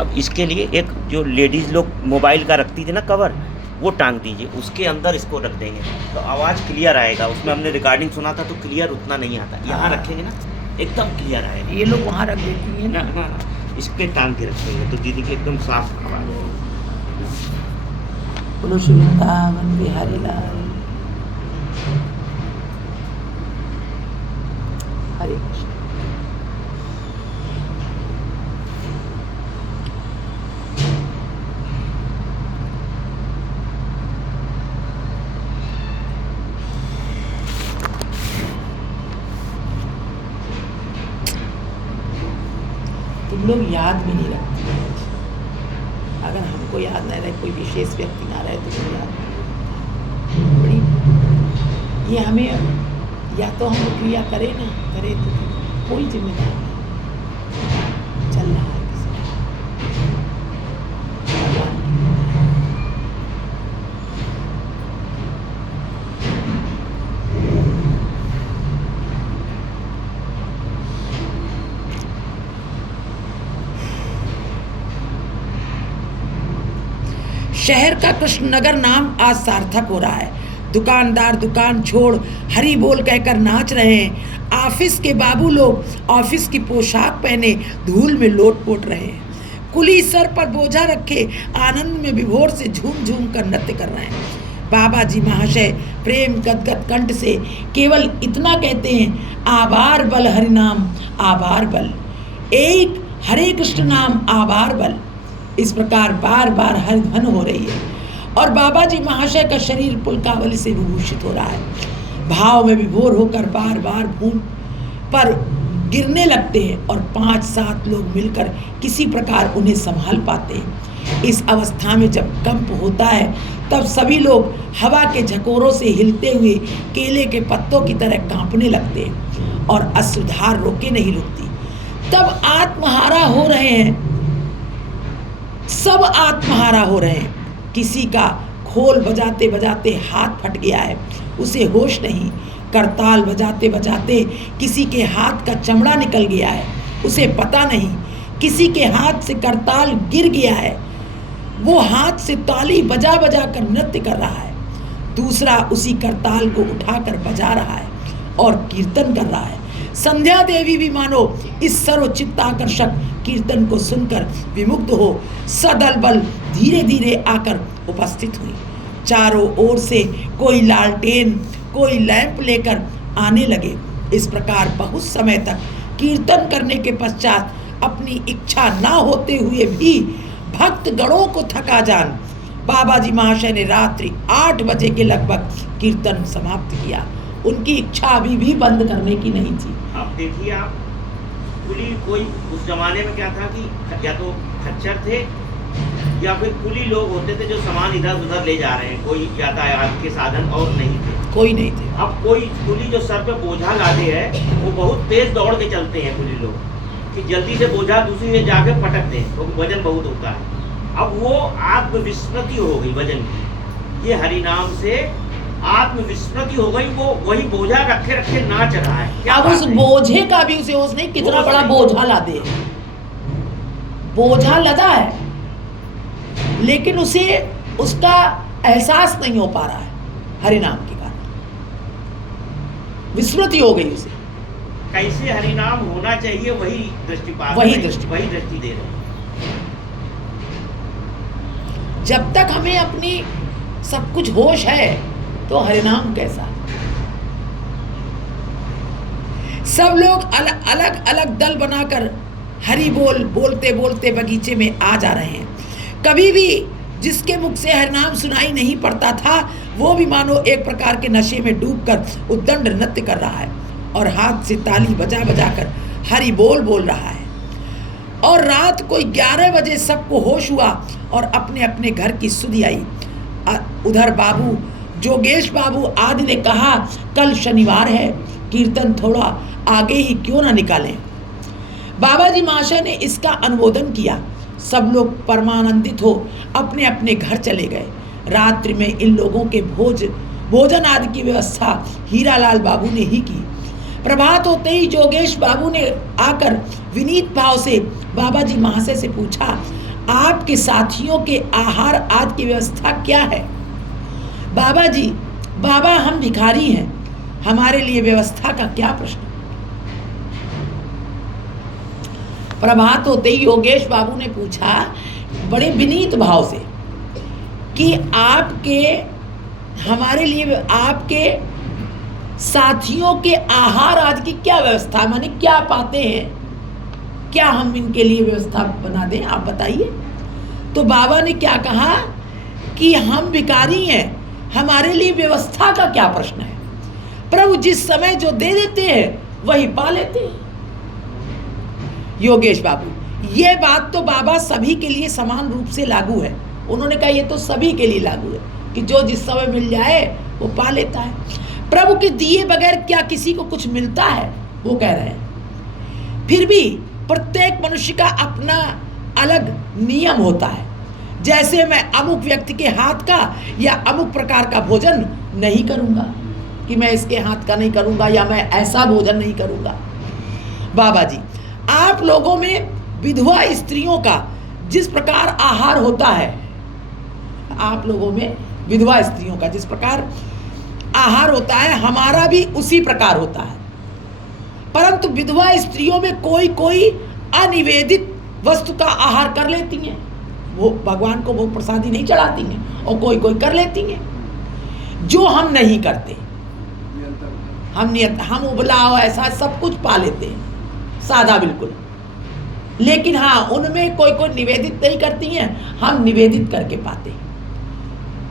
अब इसके लिए एक जो लेडीज़ लोग मोबाइल का रखती थी ना कवर, वो टांग दीजिए, उसके अंदर इसको रख देंगे तो आवाज़ क्लियर आएगा। उसमें हमने रिकॉर्डिंग सुना था तो क्लियर उतना नहीं आता, यहाँ रखेंगे ना एकदम क्लियर आएगा। ये लोग वहाँ रख देती हैं ना ना इस पे टांग के रखेंगे तो दीदी की एकदम साफ आवाज़ होगी। बोलो श्री वृंदावन बिहारी लाल हरे कृष्ण। तुम लोग याद भी नहीं रखते। अगर हमको याद नहीं रहे, कोई विशेष व्यक्ति ना रहे तो तुम याद नहीं। बड़ी ये हमें या तो हम क्रिया करें ना करें तो कोई जिम्मेदार नहीं, चल रहा है किसी भगवान की। शहर का कृष्णनगर नाम आज सार्थक हो रहा है। दुकानदार दुकान छोड़ हरी बोल कहकर नाच रहे हैं। ऑफिस के बाबू लोग ऑफिस की पोशाक पहने धूल में लोट-पोट रहे हैं। कुली सर पर बोझा रखे आनंद में विभोर से झूम झूम कर नृत्य कर रहे हैं। बाबा जी महाशय प्रेम गदगद कंठ से केवल इतना कहते हैं, आभार बल हरिनाम आभार बल, एक हरे कृष्ण नाम आभार बल। इस प्रकार बार बार हरिध्वन हो रही है और बाबा जी महाशय का शरीर पुलकावली से विभूषित हो रहा है। भाव में विभोर होकर बार बार भूमि पर गिरने लगते हैं और 5-7 लोग मिलकर किसी प्रकार उन्हें संभाल पाते हैं। इस अवस्था में जब कंप होता है तब सभी लोग हवा के झकोरों से हिलते हुए केले के पत्तों की तरह कांपने लगते हैं और अश्रुधार रोके नहीं रुकती। तब आत्महारा हो रहे हैं, सब आत्महारा हो रहे हैं। किसी का खोल बजाते बजाते हाथ फट गया है, उसे होश नहीं। करताल बजाते बजाते किसी के हाथ का चमड़ा निकल गया है, उसे पता नहीं। किसी के हाथ से करताल गिर गया है, वो हाथ से ताली बजा बजा कर नृत्य कर रहा है। दूसरा उसी करताल को उठाकर बजा रहा है और कीर्तन कर रहा है। संध्या देवी भी मानो इस सर्वचित्ताकर्षक कीर्तन को सुनकर विमुग्ध हो सदल बल धीरे धीरे आकर उपस्थित हुई। चारों ओर से कोई लालटेन कोई लैंप लेकर आने लगे। इस प्रकार बहुत समय तक कीर्तन करने के पश्चात अपनी इच्छा ना होते हुए भी भक्त गणों को थका जान बाबा जी महाशय ने रात्रि 8 बजे के लगभग कीर्तन समाप्त किया। उनकी इच्छा अभी भी बंद करने की नहीं थी। आप देखिए, आप कुली कोई उस जमाने में क्या था कि या तो खच्चर थे या फिर कुली लोग होते थे जो सामान इधर उधर ले जा रहे हैं, कोई यातायात के साधन और नहीं थे, कोई नहीं थे। अब कोई कुली जो सर पे बोझा लादे है वो बहुत तेज दौड़ के चलते हैं कुली लोग कि जल्दी से बोझा दूसरी जगह जाके पटक दें क्योंकि वजन बहुत होता है। अब वो आत्मविस्मृति हो गई वजन की, ये हरिनाम से आत्मविस्मृति हो गई, वो वही बोझा रखे रखे नाच रहा है। अब उस बोझे का भी उसे होश नहीं, कितना बड़ा बोझा लादे। बोझा लदा है लेकिन उसे उसका एहसास नहीं हो पा रहा है। हरिनाम के कारण विस्मृति हो गई उसे। कैसे हरिनाम होना चाहिए वही दृष्टिपात, वही दृष्टि दे रहे हैं। जब तक हमें अपनी सब कुछ होश है तो हरिनाम कैसा। सब लोग अलग अलग दल बनाकर हरि बोल बोलते बोलते बगीचे में आ जा रहे हैं। कभी भी जिसके मुख से हरिनाम सुनाई नहीं पड़ता था वो भी मानो एक प्रकार के नशे में डूबकर उद्दंड नृत्य कर रहा है और हाथ से ताली बजा बजा कर हरि बोल बोल रहा है। और रात कोई 11 बजे सबको होश हुआ और अपने अपने घर की सुधि आई। उधर बाबू जोगेश बाबू आदि ने कहा कल शनिवार है, कीर्तन थोड़ा आगे ही क्यों ना निकालें। बाबा जी महाशय ने इसका अनुमोदन किया। सब लोग परमानंदित हो अपने अपने घर चले गए। रात्रि में इन लोगों के भोजन आदि की व्यवस्था हीरालाल बाबू ने ही की। प्रभात होते ही जोगेश बाबू ने आकर विनीत भाव से बाबा जी महाशय से पूछा, आपके साथियों के आहार आदि की व्यवस्था क्या है? बाबा जी, बाबा हम भिखारी हैं, हमारे लिए व्यवस्था का क्या प्रश्न? प्रभात होते ही योगेश बाबू ने पूछा बड़े विनीत भाव से कि आपके हमारे लिए आपके साथियों के आहार आदि की क्या व्यवस्था, माने क्या पाते हैं, क्या हम इनके लिए व्यवस्था बना दें, आप बताइए। तो बाबा ने क्या कहा कि हम भिखारी हैं, हमारे लिए व्यवस्था का क्या प्रश्न है? प्रभु जिस समय जो दे देते हैं वही पा लेते हैं। योगेश बाबू, ये बात तो बाबा सभी के लिए समान रूप से लागू है। उन्होंने कहा ये तो सभी के लिए लागू है कि जो जिस समय मिल जाए वो पा लेता है। प्रभु के दिए बगैर क्या किसी को कुछ मिलता है? वो कह रहे हैं। फिर भी प्रत्येक मनुष्य का अपना अलग नियम होता है। जैसे मैं अमुक व्यक्ति के हाथ का या अमुक प्रकार का भोजन नहीं करूंगा, कि मैं इसके हाथ का नहीं करूंगा या मैं ऐसा भोजन नहीं करूंगा। बाबा जी, आप लोगों में विधवा स्त्रियों का जिस प्रकार आहार होता है, आप लोगों में विधवा स्त्रियों का जिस प्रकार आहार होता है, हमारा भी उसी प्रकार होता है। परंतु विधवा स्त्रियों में कोई कोई अनिवेदित वस्तु का आहार कर लेती हैं, वो भगवान को भोग प्रसादी नहीं चढ़ाती हैं, और कोई कोई कर लेती हैं, जो हम नहीं करते। हम उबलाओ ऐसा सब कुछ पा लेते हैं, सादा बिल्कुल। लेकिन हाँ, उनमें कोई कोई निवेदित नहीं करती हैं, हम निवेदित करके पाते हैं।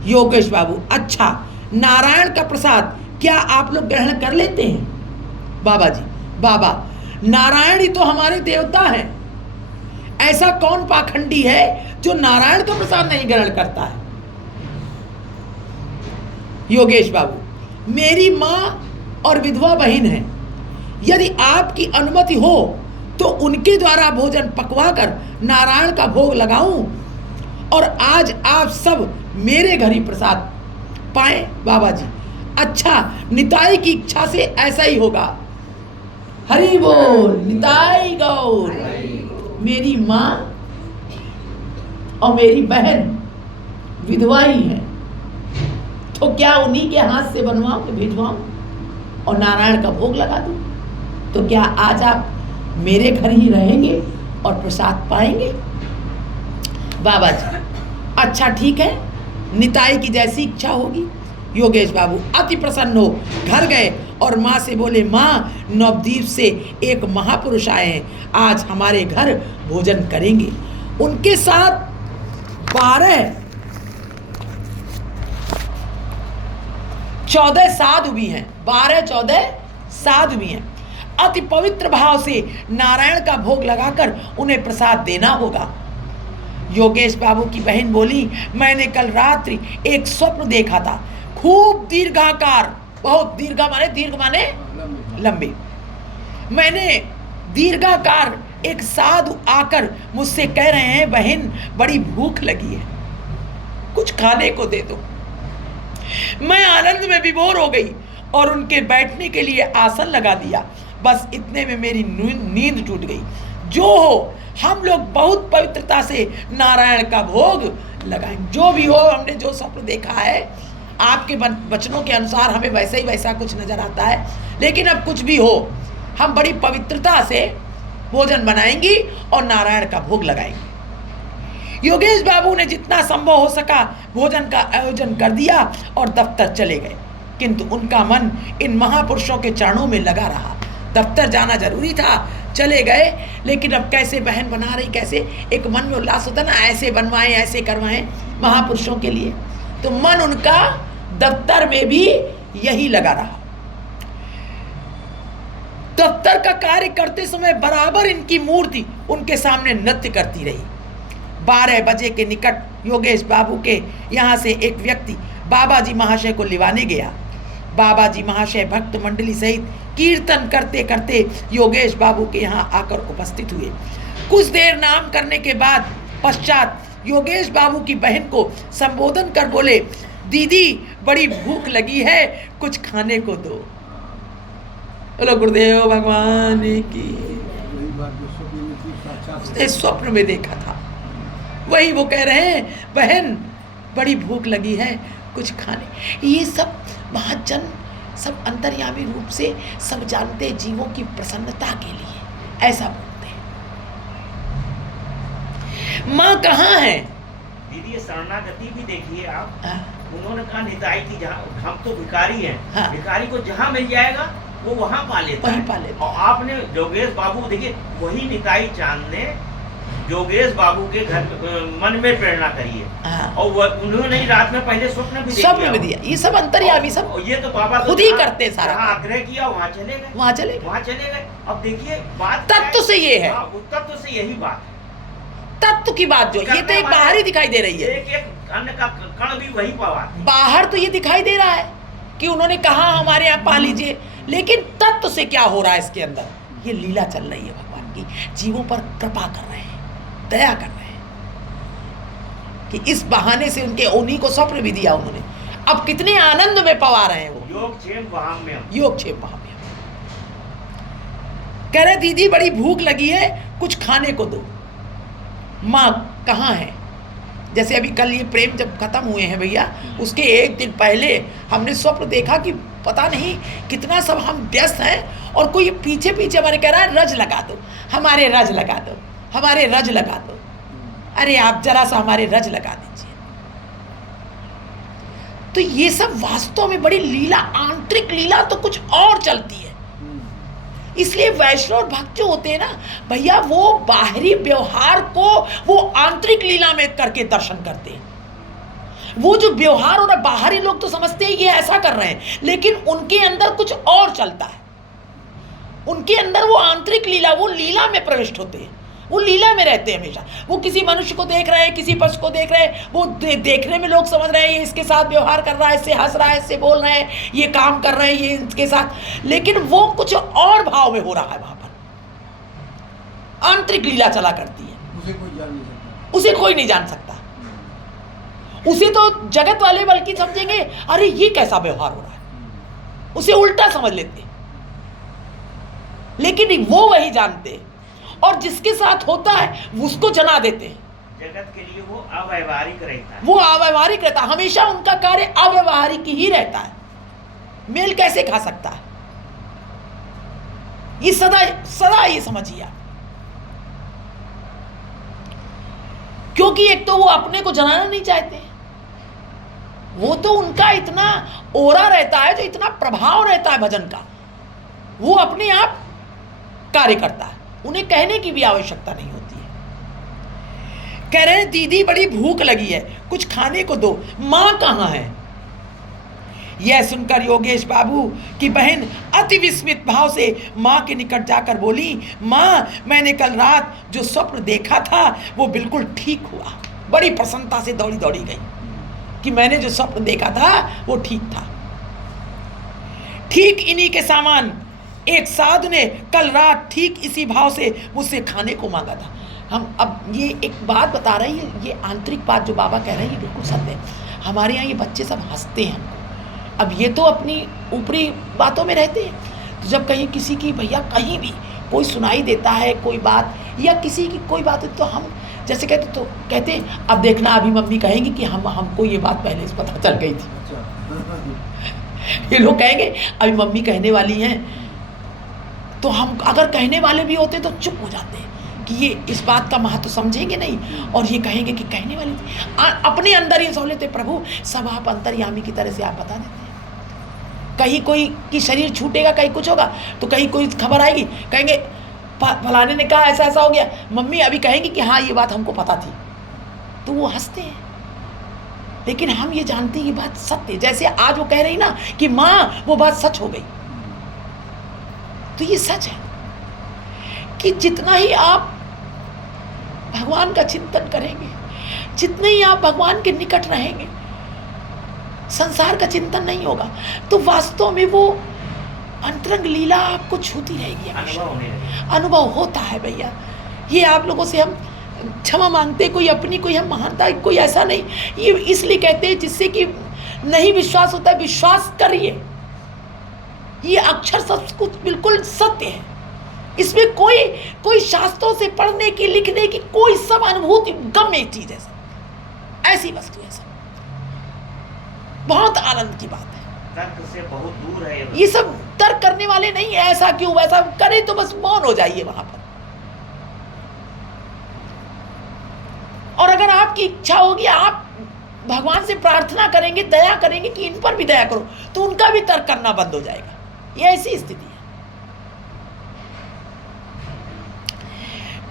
योगेश बाबू, अच्छा, नारायण का प्रसाद क्या आप लोग ग्रहण कर लेते हैं? बाबा जी, बाबा, नारायण ही तो हमारे देवता हैं। ऐसा कौन पाखंडी है जो नारायण का प्रसाद नहीं ग्रहण करता है? योगेश बाबू, मेरी माँ और विधवा बहन है, यदि आपकी अनुमति हो तो उनके द्वारा भोजन पकवाकर नारायण का भोग लगाऊं और आज आप सब मेरे घर ही प्रसाद पाए। बाबा जी, अच्छा, निताई की इच्छा से ऐसा ही होगा। हरि बोल, निताई गौर। मेरी माँ और मेरी बहन विधवा ही है, तो क्या उन्हीं के हाथ से बनवाऊं, भिजवाऊं और नारायण का भोग लगा दूं? तो क्या आज आप मेरे घर ही रहेंगे और प्रसाद पाएंगे? बाबा जी, अच्छा ठीक है, निताई की जैसी इच्छा होगी। योगेश बाबू अति प्रसन्न हो घर गए और माँ से बोले, माँ, नवद्वीप से एक महापुरुष आए हैं, आज हमारे घर भोजन करेंगे। उनके साथ 12-14 साधु भी हैं, 12-14 साधु भी हैं। अति पवित्र भाव से नारायण का भोग लगाकर उन्हें प्रसाद देना होगा। योगेश बाबू की बहन बोली, मैंने कल रात्रि एक स्वप्न देखा था, खूब दीर्घाकार, बहुत दीर्घ माने लंबी। मैंने दीर्घाकार एक साधु आकर मुझसे कह रहे हैं, बहन बड़ी भूख लगी है, कुछ खाने को दे दो। मैं आनंद में विभोर हो गई और उनके बैठने के लिए आसन लगा दिया। बस इतने में मेरी नींद टूट गई। जो हो, हम लोग बहुत पवित्रता से नारायण का भोग लगाएं। जो भी हो, हमने जो स्वप्न देखा है, आपके वचनों के अनुसार हमें वैसे ही वैसा कुछ नजर आता है। लेकिन अब कुछ भी हो, हम बड़ी पवित्रता से भोजन बनाएंगी और नारायण का भोग लगाएंगे। योगेश बाबू ने जितना संभव हो सका भोजन का आयोजन कर दिया और दफ्तर चले गए। किंतु उनका मन इन महापुरुषों के चरणों में लगा रहा। दफ्तर जाना जरूरी था, चले गए, लेकिन अब कैसे बहन बना रही, कैसे एक मन में उल्लास होता ना, ऐसे बनवाएं, ऐसे करवाएं महापुरुषों के लिए। तो मन उनका दफ्तर में भी यही लगा रहा। दफ्तर का कार्य करते समय बराबर इनकी मूर्ति उनके सामने नृत्य करती रही। 12 बजे के निकट योगेश बाबू के यहाँ से एक व्यक्ति बाबा जी महाशय को लिवाने गया। बाबा जी महाशय भक्त मंडली सहित कीर्तन करते करते योगेश बाबू के यहाँ आकर उपस्थित हुए। कुछ देर नाम करने के बाद पश्चात योगेश बाबू की बहन को संबोधन कर बोले, दीदी बड़ी भूख लगी है, कुछ खाने को दो। बोलो गुरुदेव भगवान की। स्वप्न में देखा था वही वो कह रहे हैं, बहन बड़ी भूख लगी है, कुछ खाने। ये सब महाजन सब अंतर्यामी रूप से सब जानते हैं, जीवों की प्रसन्नता के लिए ऐसा बोलते हैं। माँ कहाँ है? दीदी ये शरणागति भी देखिए आप, हाँ, उन्होंने कहा निताई की, जहाँ हम तो भिखारी हैं, हाँ। भिखारी को जहाँ मिल जाएगा वो वहाँ पा लेता वहीं है। पा लेता और आपने जोगेश बाबू देखिए, वही निताई चांद ने जोगेश बाबू के घर मन में प्रेरणा करी है। हाँ। और उन्होंने ही रात में पहले स्वप्न भी स्वप्न में दिया। ये सब अंतर्यामी सब और ये तो बाबा तो खुद ही जहाँ- करते हैं सारा जहाँ काम। आग्रह किया वहाँ चले गए, वहाँ चले गए। वहाँ चले गए। अब देखिए बात क्या तत्व से ये है, हाँ, वो तत्व से यही बात है। तत्व की बात जो ये तो एक बाहरी दिखाई दे रही है। एक एक अन्न का कण भी वही पावाते हैं। बाहर तो ये दिखाई दे रहा है कि उन्होंने कहा हमारे यहाँ पा लीजिए, लेकिन तत्व से क्या हो रहा है इसके अंदर? ये लीला चल रही है भगवान की, जीवों पर कृपा कर रहे हैं, दया कर रहे हैं कि इस बहाने से उनके उन्हीं को स्वप्न भी दिया उन्होंने। अब कितने आनंद में पवा रहे हैं वो। योगक्षेम वहाम्यम। योगक्षेम महाम्यम। कह रहे दीदी बड़ी भूख लगी है, कुछ खाने को दो। माँ कहाँ है? जैसे अभी कल ये प्रेम जब खत्म हुए हैं भैया, उसके एक दिन पहले हमने स्वप्न देखा कि पता नहीं कितना सब हम व्यस्त हैं, और कोई पीछे पीछे हमारे कह रहा है रज लगा दो, हमारे रज लगा दो, हमारे रज लगा दो। अरे आप जरा सा हमारे रज लगा दीजिए। तो ये सब वास्तव में बड़ी लीला, आंतरिक लीला तो कुछ और चलती है। इसलिए वैष्णव भक्त जो होते हैं ना भैया, वो बाहरी व्यवहार को वो आंतरिक लीला में करके दर्शन करते हैं। वो जो व्यवहार हो रहा, बाहरी लोग तो समझते हैं ये ऐसा कर रहे हैं, लेकिन उनके अंदर कुछ और चलता है। उनके अंदर वो आंतरिक लीला, वो लीला में प्रविष्ट होते हैं, वो लीला में रहते हैं हमेशा। वो किसी मनुष्य को देख रहे हैं, किसी पशु को देख रहे हैं, वो देखने में लोग समझ रहे हैं ये इसके साथ व्यवहार कर रहा है, इससे हंस रहा है, इससे बोल रहे हैं, ये काम कर रहे हैं ये इसके साथ, लेकिन वो कुछ और भाव में हो रहा है। वहां पर आंतरिक लीला चला करती है, उसे कोई जान नहीं सकता, उसे कोई नहीं जान सकता। उसे तो जगत वाले बल्कि समझेंगे अरे ये कैसा व्यवहार हो रहा है, उसे उल्टा समझ लेते, लेकिन वो वही जानते, और जिसके साथ होता है उसको जना देते हैं। जगत के लिए वो अव्यवहारिक रहता है। वो अव्यवहारिक रहता है, हमेशा उनका कार्य अव्यवहारिक ही रहता है। मेल कैसे खा सकता है? ये सदा सदा ये समझिए आप। क्योंकि एक तो वो अपने को जनाना नहीं चाहते, वो तो उनका इतना ओरा रहता है, जो इतना प्रभाव रहता है भजन का, वो अपने आप कार्य करता है, उन्हें कहने की भी आवश्यकता नहीं होती है। कह रहे हैं दीदी बड़ी भूख लगी है, कुछ खाने को दो। माँ कहाँ है? यह सुनकर योगेश बाबू की बहन अति विस्मित भाव से माँ के निकट जाकर बोली, माँ मैंने कल रात जो स्वप्न देखा था वो बिल्कुल ठीक हुआ। बड़ी प्रसन्नता से दौड़ी दौड़ी गई कि मैंने जो स्वप्न देखा था वो ठीक था। ठीक इन्हीं के सामान एक साधु ने कल रात ठीक इसी भाव से मुझसे खाने को मांगा था। हम अब ये एक बात बता रहे हैं, ये आंतरिक बात जो बाबा कह रहे हैं ये बिल्कुल सत्य है। हमारे यहाँ ये बच्चे सब हंसते हैं हमको, अब ये तो अपनी ऊपरी बातों में रहते हैं। तो जब कहीं किसी की भैया कहीं भी कोई सुनाई देता है कोई बात, या किसी की कोई बात है, तो हम जैसे कहते हैं अब देखना अभी मम्मी कहेंगी कि हमको ये बात पहले से पता चल गई थी। ये लोग कहेंगे अभी मम्मी कहने वाली हैं, तो हम अगर कहने वाले भी होते तो चुप हो जाते हैं कि ये इस बात का महत्व समझेंगे नहीं, और ये कहेंगे कि कहने वाली थी। अपने अंदर ये समझ लेते प्रभु सब आप अंतर्यामी की तरह से आप बता देते हैं। कहीं कोई की शरीर छूटेगा, कहीं कुछ होगा, तो कहीं कोई खबर आएगी, कहेंगे फलाने ने कहा ऐसा ऐसा हो गया, मम्मी अभी कहेंगी कि हाँ ये बात हमको पता थी, तो वो हंसते हैं। लेकिन हम ये जानते हैं ये बात सत्य, जैसे आज वो कह रही ना कि माँ वो बात सच हो गई, तो ये सच है कि जितना ही आप भगवान का चिंतन करेंगे, जितने ही आप भगवान के निकट रहेंगे, संसार का चिंतन नहीं होगा, तो वास्तव में वो अंतरंग लीला आपको छूती रहेगी। अनुभव होता है भैया। ये आप लोगों से हम क्षमा मांगते, कोई अपनी कोई हम महानता कोई ऐसा नहीं, ये इसलिए कहते हैं जिससे कि नहीं विश्वास होता है विश्वास करिए। ये अक्षर सब कुछ बिल्कुल सत्य है। इसमें कोई शास्त्रों से पढ़ने की लिखने की कोई सब अनुभूति गम्य चीज है सब, ऐसी वस्तु है सब, बहुत आनंद की बात है। तर्क से बहुत दूर है ये सब तर्क करने वाले नहीं है, ऐसा क्यों वैसा करे, तो बस मौन हो जाइए वहां पर। और अगर आपकी इच्छा होगी, आप भगवान से प्रार्थना करेंगे, दया करेंगे कि इन पर भी दया करो, तो उनका भी तर्क करना बंद हो जाएगा। ये ऐसी स्थिति है।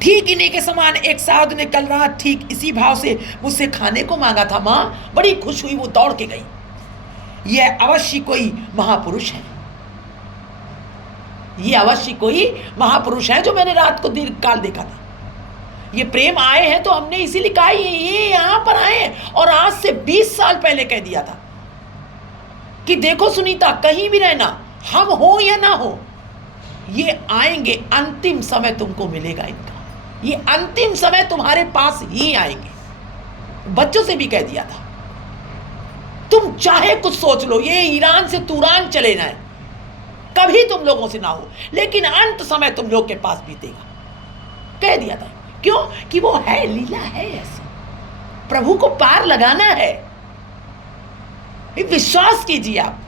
ठीक इन्हीं के समान एक साधु ने कल रात ठीक इसी भाव से मुझसे खाने को मांगा था। मां बड़ी खुश हुई, वो दौड़ के गई। यह अवश्य कोई महापुरुष है, ये अवश्य कोई महापुरुष है जो मैंने रात को दीर्घ काल देखा था। ये प्रेम आए हैं तो हमने इसीलिए कहा ये यहां पर आए हैं, और आज से 20 साल पहले कह दिया था कि देखो सुनीता, कहीं भी रहना, हम हो या ना हो, ये आएंगे, अंतिम समय तुमको मिलेगा इनका, ये अंतिम समय तुम्हारे पास ही आएंगे। बच्चों से भी कह दिया था, तुम चाहे कुछ सोच लो, ये ईरान से तुरान चले जाए, कभी तुम लोगों से ना हो, लेकिन अंत समय तुम लोग के पास बीतेगा, कह दिया था। क्यों? कि वो है, लीला है ऐसी, प्रभु को पार लगाना है। विश्वास कीजिए आप,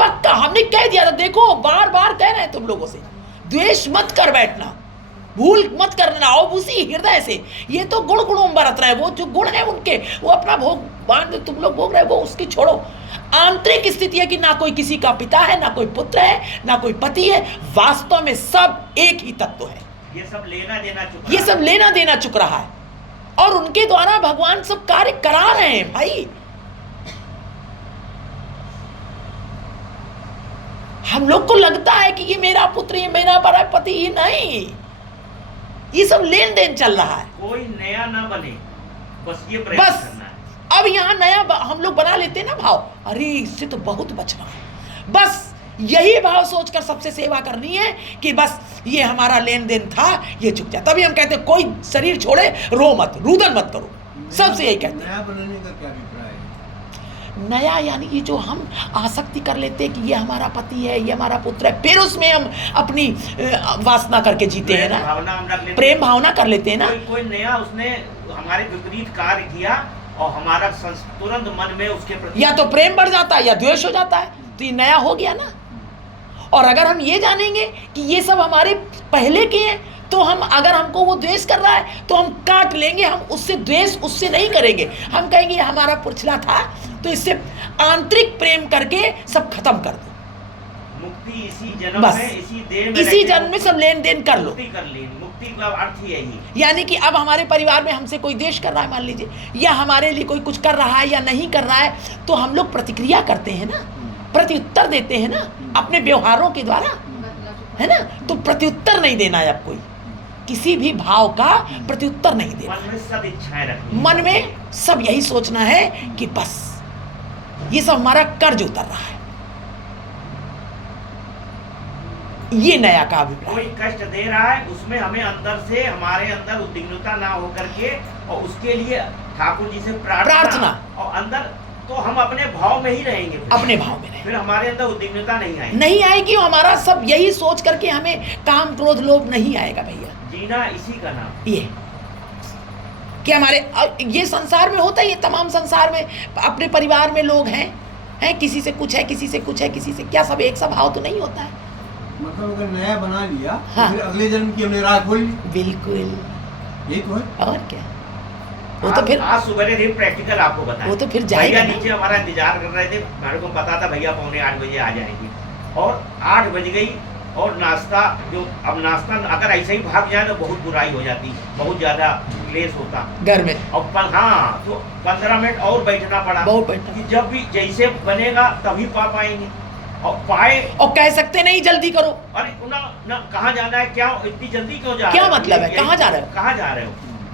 पक्का हमने कह दिया था। देखो बार बार कह रहे हैं तुम लोगों से, द्वेष मत कर बैठना, भूल मत करना, और उसी हृदय से, ये तो गुण गुणों में बरत रहे हैं, वो जो गुण है उनके, वो अपना भोग बांध तुम लोग भोग रहे हो, वो उसकी छोड़ो। आंतरिक स्थिति है कि ना कोई किसी का पिता है, ना कोई पुत्र है, ना कोई पति है, वास्तव में सब एक ही तत्व है। ये सब लेना देना चुक ये सब लेना देना चुक रहा है, और उनके द्वारा भगवान सब कार्य करा रहे हैं भाई। हम लोग को लगता है कि ये मेरा पुत्र, ये मेरा बड़ा पति, ये नहीं, ये सब लेन देन चल रहा है। कोई नया ना बने, बस ये बस प्रयास करना है। अब यहाँ नया हम लोग बना लेते हैं ना भाव, अरे इससे तो बहुत बचना है, बस यही भाव सोचकर सबसे सेवा करनी है कि बस ये हमारा लेन देन था, ये चुक जाए। तभी हम कहते हैं कोई शरीर छोड़े, रो मत, रुदन मत करो, सबसे यही कहते हैं। नया बनाने का क्या अभिप्राय है? नया यानी कि जो हम आसक्ति कर लेते हैं कि ये हमारा पति है, ये हमारा पुत्र है, फिर उसमें हम अपनी वासना करके जीते हैं ना, भावना हम रख लेते प्रेम भावना कर लेते हैं ना। कोई नया उसने हमारे विपरीत कार्य किया और हमारा तुरंत मन में उसके प्रति या तो प्रेम बढ़ जाता है या द्वेष हो जाता है, तो ये नया हो गया ना। और अगर हम ये जानेंगे कि ये सब हमारे पहले के हैं, तो हम, अगर हमको वो द्वेष कर रहा है तो हम काट लेंगे, हम उससे द्वेष उससे नहीं करेंगे, हम कहेंगे ये हमारा पुरछला था, तो इससे आंतरिक प्रेम करके सब खत्म कर दो। मुक्ति इसी जन्म बस में, इसी देह में, इसी जन्म में सब लेन देन कर लो। मुक्ति कर ली। मुक्ति का अर्थ ही यही। यानी कि अब हमारे परिवार में हमसे कोई द्वेष कर रहा है मान लीजिए, या हमारे लिए कोई कुछ कर रहा है या नहीं कर रहा है, तो हम लोग प्रतिक्रिया करते हैं ना, प्रत्युत्तर देते हैं ना अपने व्यवहारों के द्वारा, है ना। तो प्रत्युत्तर नहीं देना है अब, कोई किसी भी भाव का प्रत्युत्तर नहीं देना। मन में सब इच्छाएं रखनी, मन में सब यही सोचना है कि बस ये सब हमारा कर्ज उतर रहा है। ये नया का अभिप्राय। कोई कष्ट दे रहा है, उसमें हमें अंदर से, हमारे अंदर उद्विग्नता ना हो करके, और उसके लिए ठाकुर जी से प्रार्थना, और अंदर तो हम अपने भाव में ही रहेंगे, अपने भाव में रहेंगे, फिर हमारे अंदर उद्विग्नता नहीं आएगी। और हमारा सब यही सोच करके हमें काम क्रोध लोभ नहीं आएगा भैया। जीना इसी का नाम ये कि हमारे ये संसार में होता है, ये तमाम संसार में अपने परिवार में लोग हैं, किसी से कुछ है, किसी से कुछ है, किसी से क्या, सब एक सा भाव तो नहीं होता है। मतलब अगर नया बना लिया, हाँ। तो फिर अगले जन्म की हमने राह खोल ली। बिल्कुल, यही तो है। और क्या, वो तो फिर आज सुबह थे प्रैक्टिकल आपको बताया, वो तो फिर जाएगा भैया नीचे हमारा इंतजार कर रहे थे, मेरे को पता था भैया 7:45 बजे आ जाएंगे, और 8 बज गई, और नाश्ता जो, अब नाश्ता अगर ऐसे ही भाग जाए तो बहुत बुराई हो जाती, बहुत ज्यादा क्लेश होता घर में, और हाँ, तो 15 मिनट और बैठना पड़ा, बहुत बैठना। कि जब भी जैसे बनेगा तभी पा पाएंगे, और पाए और कह सकते नहीं जल्दी करो, अरे ना कहाँ जाना है, क्या इतनी जल्दी क्यों जा क्या रहे हो? मतलब है, कहाँ जा रहे हो? कहाँ जा रहे हो?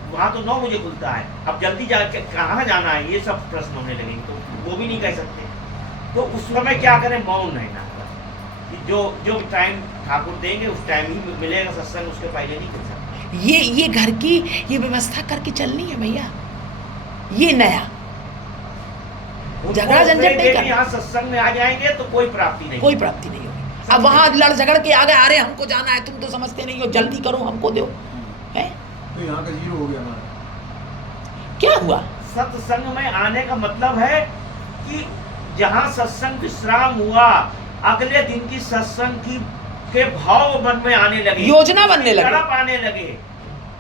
वहाँ तो 9 बजे खुलता है, अब जल्दी जाके कहाँ जाना है, ये सब प्रश्न होने लगेंगे, तो वो भी नहीं कह सकते। तो उस समय क्या करें, मौन रहना, कि जो टाइम ठाकुर देंगे उस टाइम ही मिलेगा सत्संग, उसके पहले नहीं मिल सकता। ये घर की ये व्यवस्था करके चलनी है भैया, ये नया झगड़ा झंझट नहीं करना, यहाँ सत्संग में आ जाएंगे तो कोई प्राप्ति नहीं, कोई प्राप्ति नहीं होगी। अब वहाँ लड़ झगड़ के आ गए, अरे हमको जाना है, तुम तो समझते नहीं हो, जल्दी करो, हमको दो, है तो यहाँ का जीरो हो गया हमारा। क्या हुआ? सत्संग में आने का मतलब है कि जहाँ सत्संग विश्राम हुआ, अगले दिन की सत्संग की के भाव मन में आने लगे, योजना बनने लगे। तड़प आने लगे,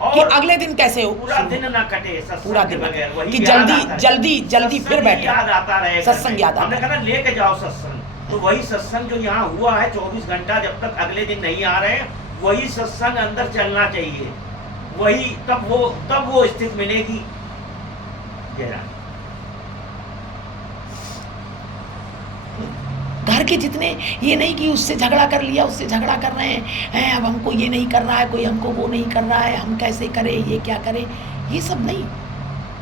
कि और अगले दिन कैसे हो, पूरा दिन ना कटे सत्संग पूरा के दिन बगैर, वही कि याद जल्दी आता है। जल्दी जल्दी सत्संग फिर ही बैठे, याद आता रहे, सत्संग याद आता हमने कहा ना लेके जाओ सत्संग, तो वही सत्संग जो यहाँ हुआ है 24 घंटा, जब तक अगले दिन नहीं आ रहे हैं, वही सत्संग अंदर चलना चाहिए, वही तब वो स्थिति मिलेगी। जयराम। घर के जितने, ये नहीं कि उससे झगड़ा कर लिया, उससे झगड़ा कर रहे हैं, अब हमको ये नहीं कर रहा है, कोई हमको वो नहीं कर रहा है, हम कैसे करें, ये क्या करें, ये सब नहीं।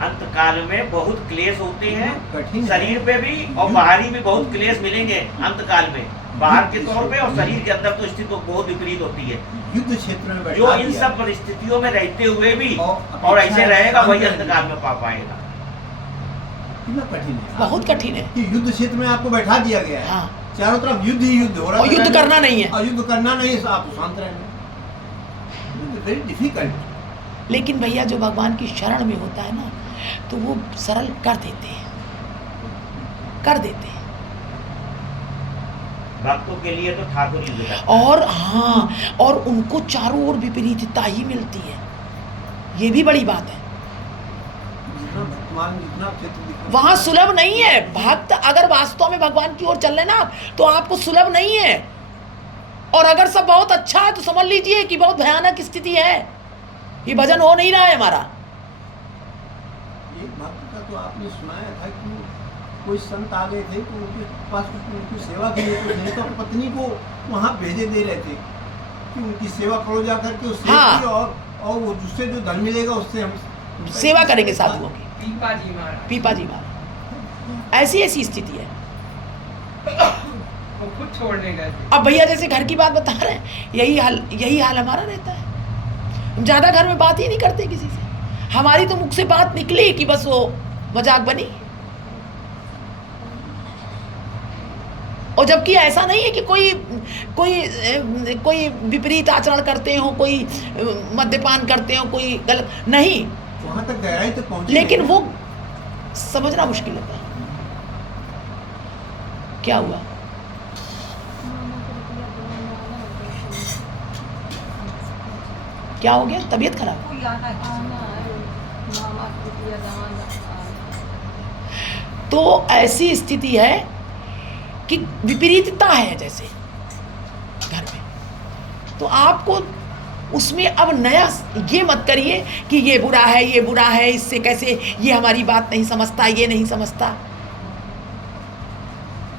अंत काल में बहुत क्लेश होते हैं, कठिन है। शरीर पे भी और बाहरी भी बहुत क्लेश मिलेंगे अंत काल में, बाहर के तौर पे और शरीर के अंदर तो स्थिति तो बहुत विपरीत होती है। युद्ध क्षेत्र में बैठा जो इन दिया। सब परिस्थितियों में रहते हुए भी और और ऐसे रहेगा, वही शांत अंत काल में पा पाएगा। कितना कठिन है, बहुत कठिन है। कि युद्ध क्षेत्र में आपको बैठा दिया गया है, हाँ। चारों तरफ युद्ध ही युद्ध हो रहा है, और युद्ध करना नहीं है। और युद्ध करना नहीं है, तो आप शांत रहना, वेरी डिफिकल्ट। लेकिन भैया जो भगवान की शरण में होता है ना, तो वो सरल कर देते हैं, कर देते हैं। भक्तों के लिए तो ठाकुर युद्ध करता है। और हाँ, और उनको चारों ओर विपरीतता ही मिलती है, ये भी बड़ी बात है। जितना वर्तमान जितना क्षेत्र दिख रहा है, वहां सुलभ नहीं है। भक्त अगर वास्तव में भगवान की ओर चल रहे ना, तो आपको सुलभ नहीं है। और अगर सब बहुत अच्छा है तो समझ लीजिए कि बहुत भयानक स्थिति है, ये भजन हो नहीं रहा है हमारा। एक भक्त का तो आपने सुनाया था कि कोई संत आ गए थे, तो उनके पास उनकी सेवा के लिए कुछ नहीं, तो पत्नी को वहाँ भेजे दे रहे थे कि उनकी सेवा करो जा करके उससे, हाँ। और वो उससे जो धन मिलेगा उससे हम सेवा करेंगे साधुओं की। पीपा जी महाराज पीपा जी महाराज, ऐसी ऐसी स्थिति है। वो खुद छोड़ने गए थे। अब भैया जैसे घर की बात बता रहे हैं, यही हाल हमारा रहता है। हम ज़्यादा घर में बात ही नहीं करते किसी से, हमारी तो मुख से बात निकली कि बस वो मजाक बनी। और जबकि ऐसा नहीं है कि कोई विपरीत आचरण करते हो, कोई मद्यपान करते हो, कोई गलत नहीं, वहाँ तक गहराई तक पहुँचे, लेकिन वो समझना मुश्किल होता है। क्या हुआ? क्या हो गया? तबीयत खराब? तो ऐसी स्थिति है कि विपरीतता है जैसे घर में, तो आपको उसमें अब नया ये मत करिए कि ये बुरा है, ये बुरा है, इससे कैसे, ये हमारी बात नहीं समझता, ये नहीं समझता,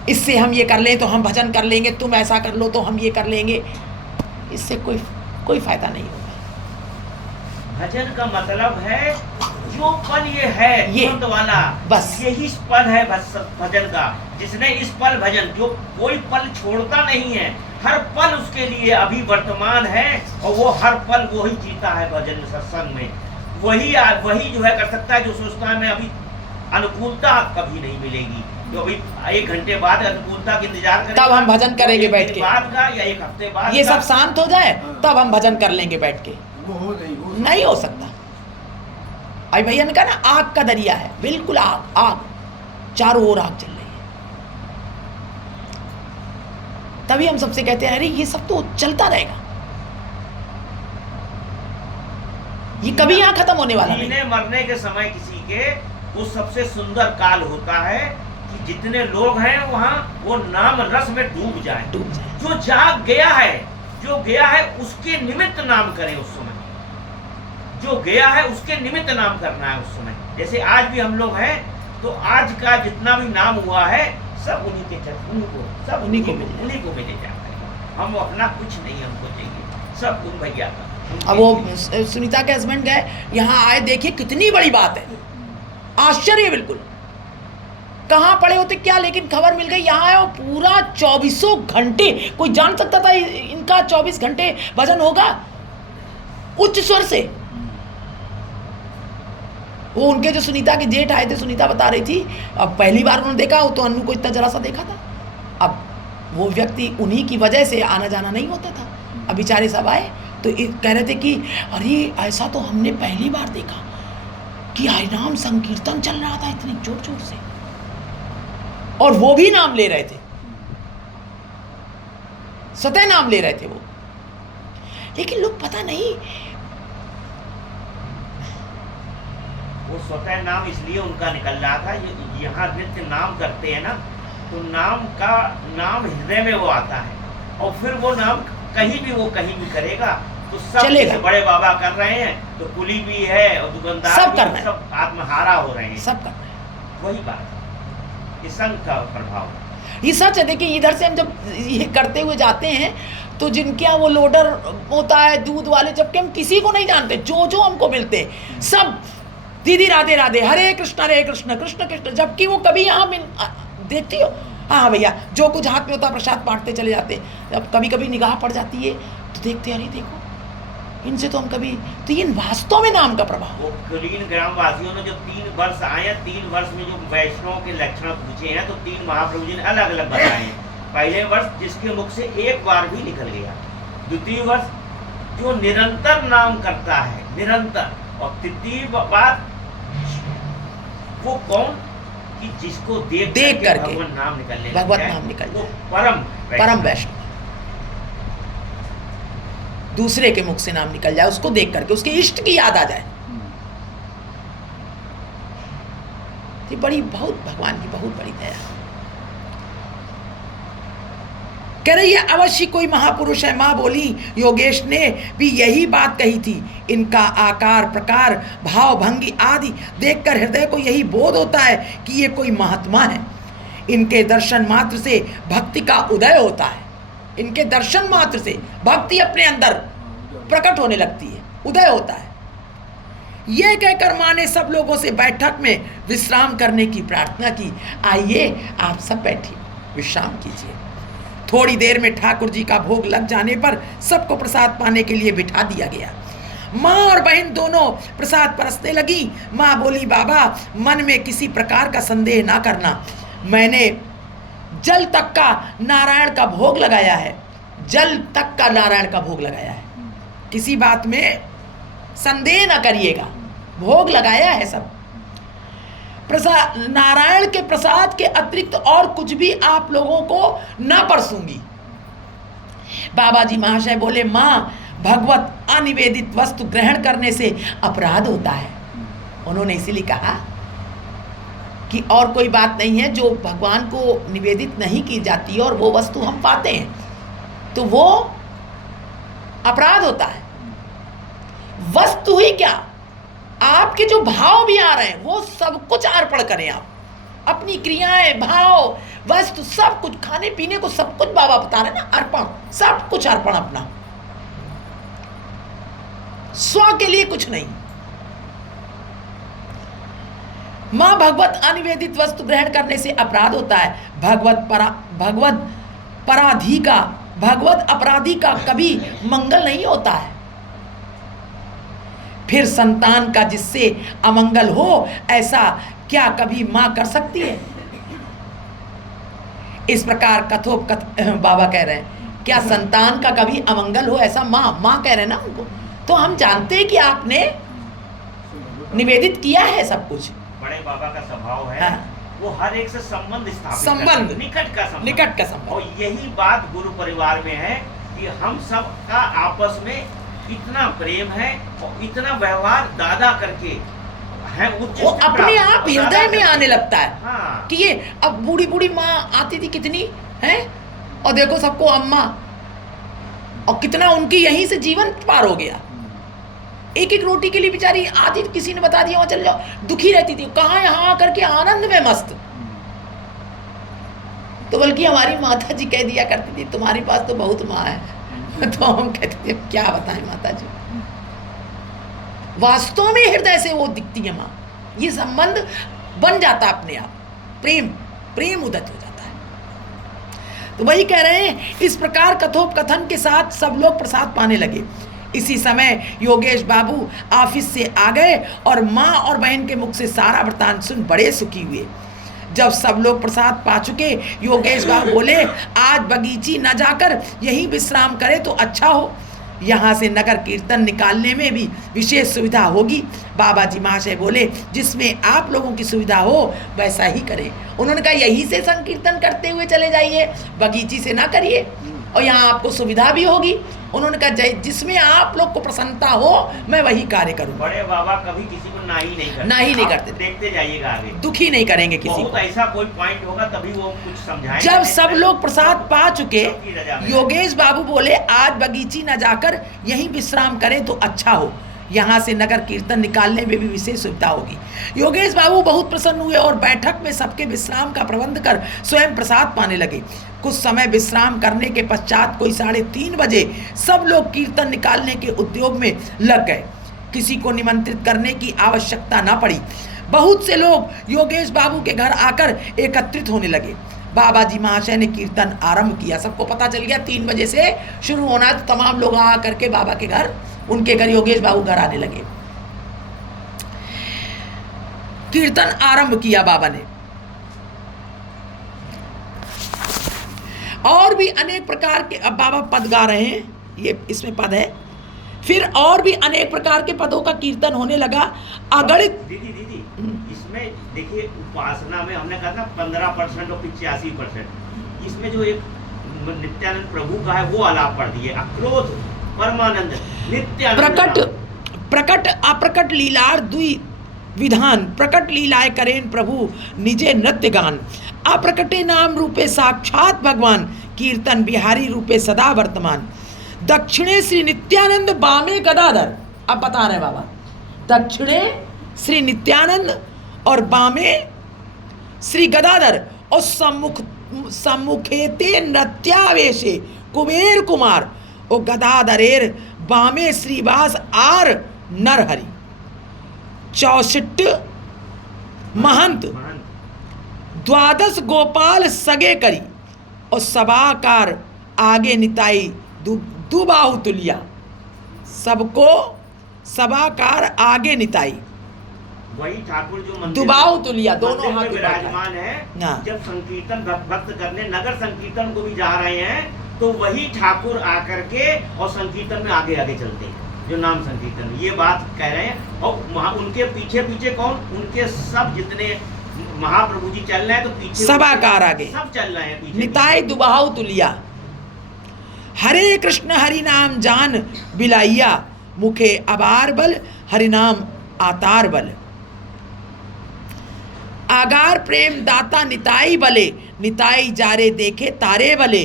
इससे हम ये कर लें तो हम भजन कर लेंगे, तुम ऐसा कर लो तो हम ये कर लेंगे। इससे कोई फायदा नहीं होगा। भजन का मतलब है जो पल ये है ये, तुरंत वाला, बस। यही पल है भजन का। जिसने इस पल भजन, जो कोई पल छोड़ता नहीं है, हर पल उसके लिए अभी वर्तमान है, और वो हर पल वो ही जीता है भजन सत्संग में। वही जो है कर सकता है, जो सोचता है मैं अभी अनुकूलता कभी नहीं मिलेगी, जो अभी 1 घंटे बाद अनुकूलता का इंतजार करेगा, तब हम भजन करेंगे बैठ के, बाद का या 1 हफ्ते बाद ये का। सब शांत हो जाए तब हम भजन कर लेंगे बैठ के। वो नहीं हो सकता। अभी भैया ने कहा ना, आग का दरिया है, बिल्कुल आग, चारों ओर आग चल रही है। तभी हम सबसे कहते हैं अरे ये सब तो चलता रहेगा, ये कभी यहाँ खत्म होने वाला नहीं। जीने मरने के समय किसी के वो सबसे सुंदर काल होता है कि जितने लोग हैं वहाँ वो नाम रस में डूब जाए। जो जाग गया है उसके निमित्त नाम करें उस समय, जो गया है उसके निमित्त नाम करना है उस समय। जैसे आज भी हम लोग हैं, तो आज का जितना भी नाम हुआ है सब उन्हीं के उन्हीं को मिले जाता है। हम अपना कुछ नहीं हमको चाहिए, सब उन भैया का। अब वो सुनीता के हस्बैंड गए, यहाँ आए, देखिए कितनी बड़ी बात है, आश्चर्य बिल्कुल। कहाँ पड़े होते क्या, लेकिन खबर मिल गई यहाँ है, और पूरा 24 घंटे, कोई जान सकता था इनका 24 घंटे भजन होगा उच्च स्वर से। वो उनके जो सुनीता के जेठ आए थे, सुनीता बता रही थी, अब पहली बार उन्होंने देखा, वो तो अन्नू को इतना जरा सा देखा था, अब वो व्यक्ति उन्हीं की वजह से आना जाना नहीं होता था। अब बेचारे सब आए तो कह रहे थे कि अरे ऐसा तो हमने पहली बार देखा कि हरिनाम संकीर्तन चल रहा था इतनी जोर जोर से, और वो भी नाम ले रहे थे, स्वतः नाम ले रहे थे वो। लेकिन लोग पता नहीं, वो स्वतः नाम इसलिए उनका निकल रहा था, यहाँ नित्य नाम करते हैं ना, तो नाम हृदय में वो आता है, और फिर वो नाम कहीं भी करेगा तो सब चलेगा। जैसे बड़े बाबा कर रहे हैं तो कुली भी है और दुकानदार सब भी, कर रहे हैं। सब आत्महारा हो रहे हैं। सब कर रहे हैं। वही बात, ये संघ का प्रभाव। ये सच है। देखिए इधर से हम जब ये करते हुए जाते हैं तो जिनके यहाँ वो लोडर होता है दूध वाले, जबकि हम किसी को नहीं जानते, जो हमको मिलते हैं सब दीदी राधे राधे, हरे कृष्ण कृष्ण कृष्ण, जबकि वो कभी यहाँ देखती हो, हाँ भैया जो कुछ हाथ में होता प्रसाद बांटते चले जाते। अब कभी कभी निगाह पड़ जाती है तो देखते अरे देखो इनसे तो हम कभी, तो ये वास्तव में नाम का प्रभाव। वो कुलीन ग्रामवासियों ने जो 3 वर्ष आए हैं, 3 वर्ष में जो वैष्णव के लक्षण पूछे हैं तो 3 महाप्रभु जी ने अलग अलग बताए हैं। पहले वर्ष जिसके मुख से एक बार भी निकल गया, द्वितीय वर्ष जो निरंतर नाम करता है निरंतर, और तृतीय बात वो कौन कि जिसको देख करके भगवान नाम निकलने लग भगवत जाए, नाम निकल वो जाए, परम वैष्णव, दूसरे के मुख से नाम निकल जाए, उसको देख करके उसके इष्ट की याद आ जाए। ये बड़ी बहुत भगवान की बहुत बड़ी दया। कह रही है अवश्य कोई महापुरुष है। माँ बोली योगेश ने भी यही बात कही थी। इनका आकार प्रकार भाव भंगी आदि देखकर हृदय को यही बोध होता है कि ये कोई महात्मा है। इनके दर्शन मात्र से भक्ति का उदय होता है। इनके दर्शन मात्र से भक्ति अपने अंदर प्रकट होने लगती है, उदय होता है। यह कहकर माँ ने सब लोगों से बैठक में विश्राम करने की प्रार्थना की। आइए आप सब बैठिए, विश्राम कीजिए। थोड़ी देर में ठाकुर जी का भोग लग जाने पर सबको प्रसाद पाने के लिए बिठा दिया गया। माँ और बहन दोनों प्रसाद परसने लगी। माँ बोली बाबा मन में किसी प्रकार का संदेह ना करना, मैंने जल तक का नारायण का भोग लगाया है, जल तक का नारायण का भोग लगाया है, किसी बात में संदेह ना करिएगा, भोग लगाया है सब। प्रसाद नारायण के प्रसाद के अतिरिक्त और कुछ भी आप लोगों को ना परसूंगी। बाबा जी महाशय बोले माँ भगवत अनिवेदित वस्तु ग्रहण करने से अपराध होता है। उन्होंने इसीलिए कहा कि और कोई बात नहीं है, जो भगवान को निवेदित नहीं की जाती और वो वस्तु हम पाते हैं तो वो अपराध होता है। वस्तु ही क्या, आपके जो भाव भी आ रहे हैं वो सब कुछ अर्पण करें। आप अपनी क्रियाएं भाव वस्तु सब कुछ, खाने पीने को सब कुछ बाबा बता रहे हैं ना, अर्पण, सब कुछ अर्पण अपना, स्व के लिए कुछ नहीं। मां भगवत अनिवेदित वस्तु ग्रहण करने से अपराध होता है। भगवत अपराधी का कभी मंगल नहीं होता है। फिर संतान का जिससे अमंगल हो ऐसा क्या कभी मां कर सकती है? इस प्रकार बाबा कह रहे हैं क्या संतान का कभी अमंगल हो ऐसा मां कह रहे हैं ना उनको। तो हम जानते हैं कि आपने निवेदित किया है सब कुछ। बड़े बाबा का स्वभाव है, हाँ। वो हर एक से संबंध स्थापित संबंध, निकट का संबंध। और यही बात गुरु परिवार में है कि हम सब का आपस में इतना प्रेम है और इतना व्यवहार दादा करके है, वो अपने आप हृदय में आने लगता है। हाँ। कि ये अब बूढ़ी बूढ़ी माँ आती थी कितनी है, और देखो सबको अम्मा, और कितना उनकी यहीं से जीवन पार हो गया। एक एक रोटी के लिए बेचारी आती, किसी ने बता दिया वहां चल जाओ, दुखी रहती थी, कहाँ यहाँ आकर के आनंद में मस्त। तो बल्कि हमारी माता जी कह दिया करती थी तुम्हारे पास तो बहुत माँ है। तो हम कहते थे क्या बताएं माता जी, वास्तव में हृदय से वो दिखती है माँ। ये संबंध बन जाता अपने आप, प्रेम उदित हो जाता है। तो वही कह रहे हैं, इस प्रकार कथोपकथन के साथ सब लोग प्रसाद पाने लगे। इसी समय योगेश बाबू ऑफिस से आ गए और माँ और बहन के मुख से सारा वृतांत सुन बड़े सुखी हुए। जब सब लोग प्रसाद पा चुके, योगेश बाबू बोले आज बगीची न जाकर यहीं विश्राम करे तो अच्छा हो, यहाँ से नगर कीर्तन निकालने में भी विशेष सुविधा होगी। बाबा जी महाशय बोले जिसमें आप लोगों की सुविधा हो वैसा ही करें। उन्होंने कहा यहीं से संकीर्तन करते हुए चले जाइए, बगीची से ना करिए, और यहाँ आपको सुविधा भी होगी। उन्होंने कहा जिसमें आप लोग को प्रसन्नता हो मैं वही कार्य करूँ। बड़े बाबा कभी किसी को ना ही नहीं करते, ना ही नहीं आप करते, देखते जाइएगा आगे, दुखी नहीं करेंगे किसी बहुत को। ऐसा कोई पॉइंट होगा तभी वो कुछ समझाएंगे। जब सब लोग प्रसाद पा चुके, सबकी रजा में। योगेश बाबू बोले आज बगीची न जाकर यहीं विश्राम करें तो अच्छा हो, यहाँ से नगर कीर्तन निकालने में भी विशेष सुविधा होगी। योगेश बाबू बहुत प्रसन्न हुए और बैठक में सबके विश्राम का प्रबंध कर स्वयं प्रसाद पाने लगे। कुछ समय विश्राम करने के पश्चात कोई 3:30 बजे सब लोग कीर्तन निकालने के उद्योग में लग गए। किसी को निमंत्रित करने की आवश्यकता न पड़ी। बहुत से लोग योगेश बाबू के घर आकर एकत्रित होने लगे। बाबा जी महाशय ने कीर्तन आरंभ किया। सबको पता चल गया 3 बजे से शुरू होना है, तो तमाम लोग आ करके बाबा के घर, उनके घर, योगेश बाबू घर आने लगे। कीर्तन आरंभ किया बाबा ने। और भी अनेक प्रकार के, अब बाबा पद गा रहे हैं, ये इसमें पद है। फिर और भी अनेक प्रकार के पदों का कीर्तन होने लगा। अगणित दीदी इसमें देखिए उपासना में हमने कहा था 15% और 85%, इसमें जो एक नित्यानंद प्रभु का है वो आलाप पढ़ दिए। अक्रोध परमानंद नित्यानंद प्रकट अप्रकट लीलार दुई विधान, प्रकट लीलाए करेन प्रभु निजे नृत्य गान, अप्रकटे नाम रूपे साक्षात भगवान, कीर्तन बिहारी रूपे सदा वर्तमान, दक्षिणे श्री नित्यानंद बामे गदाधर। अब बता रहे बाबा, दक्षिणे श्री नित्यानंद और बामे श्री गदाधर, और सम्मुखेते नृत्यावेशे कुबेर कुमार, और गदाधरेर बामे श्रीवास आर नरहरि, 64 महंत, 12 गोपाल सगे करी, और सभाकार आगे निताई दुबाहु तुलिया। सबको सभाकार आगे निताई, वही ठाकुर जो मंदिर दुबाहु तुलिया, दोनों मंदिर में हाथ विराजमान है। हाँ। जब संकीर्तन भक्त करने नगर संकीर्तन को भी जा रहे हैं तो वही ठाकुर आकर के और संकीर्तन में आगे आगे चलते हैं, जो नाम संकीर्तन, ये बात कह रहे हैं। और वहाँ उनके पीछे पीछे कौन, उनके सब जितने महाप्रभु जी चल रहे हैं तो पीछे सभाकार आगे सब चल रहे हैं पीछे निताई दुबाहु तुलिया। हरे कृष्ण हरि नाम जान बिलाइया, मुखे अबार बल हरि नाम आतार बल, आगार प्रेम दाता निताई बले, निताई जारे देखे तारे बले,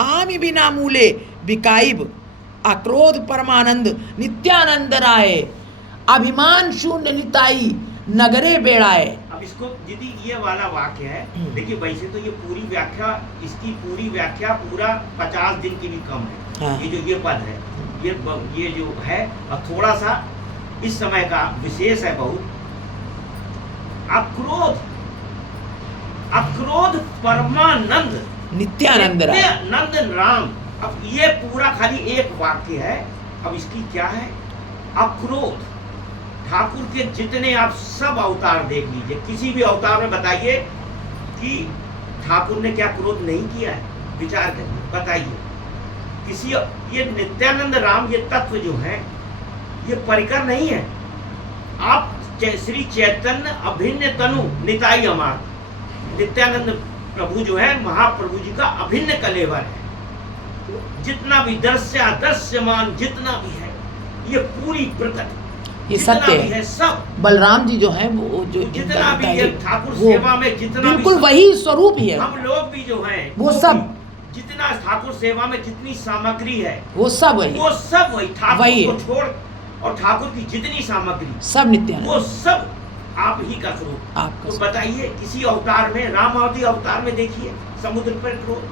आमी बिना मूले बिकाइब, अक्रोध परमानंद नित्यानंद राय, अभिमान शून्य निताई नगरे बेड़ाए। अब इसको दीदी ये वाला वाक्य है, देखिए वैसे तो ये पूरी व्याख्या, इसकी पूरी व्याख्या पूरा 50 दिन की भी कम है। हाँ। ये जो ये पद है, ये जो है, और थोड़ा सा इस समय का विशेष है बहुत। अक्रोध परमानंद नित्यानंद राय, नित्यानंद राम। अब ये पूरा खाली एक वाक्य है। अब इसकी क्या है, अक्रोध ठाकुर के जितने आप सब अवतार देख लीजिए, किसी भी अवतार में बताइए कि ठाकुर ने क्या क्रोध नहीं किया है, विचार करिए, बताइए किसी। ये नित्यानंद राम, ये तत्व जो है ये परिकर नहीं है। आप श्री चैतन्य अभिन्न तनु निताई अमार, नित्यानंद प्रभु जो है महाप्रभु जी का अभिन्न कलेवर है। जितना भी दृश्य अदृश्यमान जितना भी है, ये पूरी प्रकृति, ये जितना सत्य भी है सब, बलराम जी जो है वो जो जितना भी है ठाकुर वो सेवा में जितना बिल्कुल भी, वही स्वरूप ही है। हम लोग भी जो हैं वो सब, भी, जितना ठाकुर सेवा में जितनी सामग्री है वो सब वही, वो सब वही ठाकुर वही को है। छोड़, और ठाकुर की जितनी सामग्री सब नित्यानंद, वो सब आप ही का स्वरूप। आपका तो स्वरूप। बताइए किसी अवतार में, रामावती अवतार में देखिए समुद्र पर क्रोध,